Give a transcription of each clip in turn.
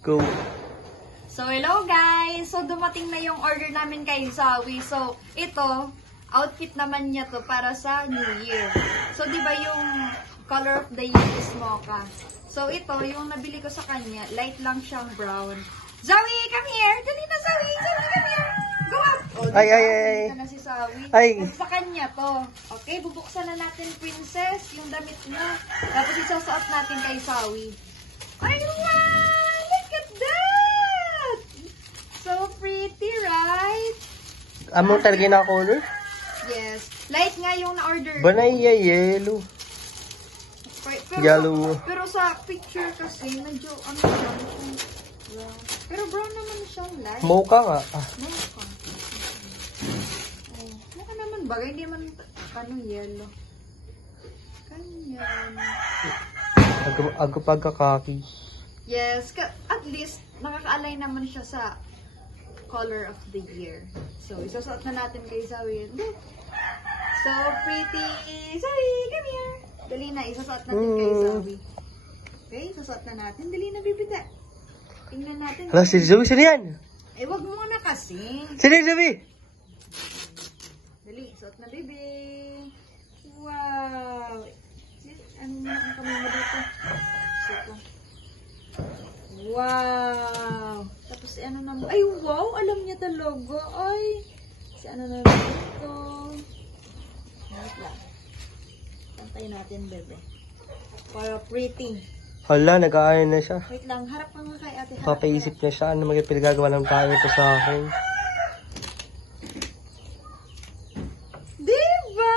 Go. So, hello guys! So, dumating na yung order namin kay Zoe. So, ito, outfit naman niya to para sa New Year. So, di ba yung color of the year is mocha? So, ito, yung nabili ko sa kanya, light lang siyang brown. Zoe, come here! Dali na, Zoe! Zoe, come here! Go up! O, diba? Dito na si Zoe. At sa kanya to. Okay, bubuksan na natin, princess, yung damit niya. Tapos isasuot natin kay Zoe. Ay, wow! Look at that! So pretty, right? Among talaga na color? Yes. Light nga yung na-order. Banaya yellow. Yellow. Pero sa picture kasi, medyo ano siya. Brown. Pero brown naman siyang light. Mocha nga. Mocha. Oh, mocha naman ba? Hindi man yellow. Kanyan. Ako pagkakaki. Yes, at least nakaka-align naman siya sa color of the year. So, isasuot na natin kay Zoe. Look! So pretty! Zoe, come here! Dali na, isasuot natin kay Zoe. Okay, isasuot na natin. Dali na, bibida. Tingnan natin. Hala, si Zoe, sino yan? Eh, wag mo na kasi. Sino yan, Zoe? Dali, suot na, baby. Wow! Ano na ang kamay mo dito? Ito. Wow! Tapos si ano naman. Ay, wow! Alam niya talaga. Ay! Si ano na dito. Wait lang. Pantay natin, bebe. Para pretty. Hala, nag-aayon na siya. Wait lang. Harap ka nga kay ate. Papaisip na siya. Ano mga pinagagawa ng tayo ito sa akin? Diba?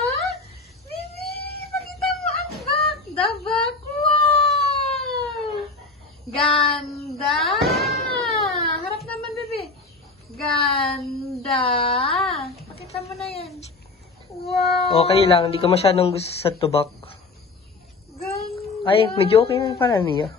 Bibi! Pakita mo ang back. The back. Wow! Ganda! Harap naman, bebe. Ganda! Pakita mo na yan. Wow! Okay lang, hindi ko masyadong gusto sa tubak. Ganda! Ay, medyo okay na pala niya.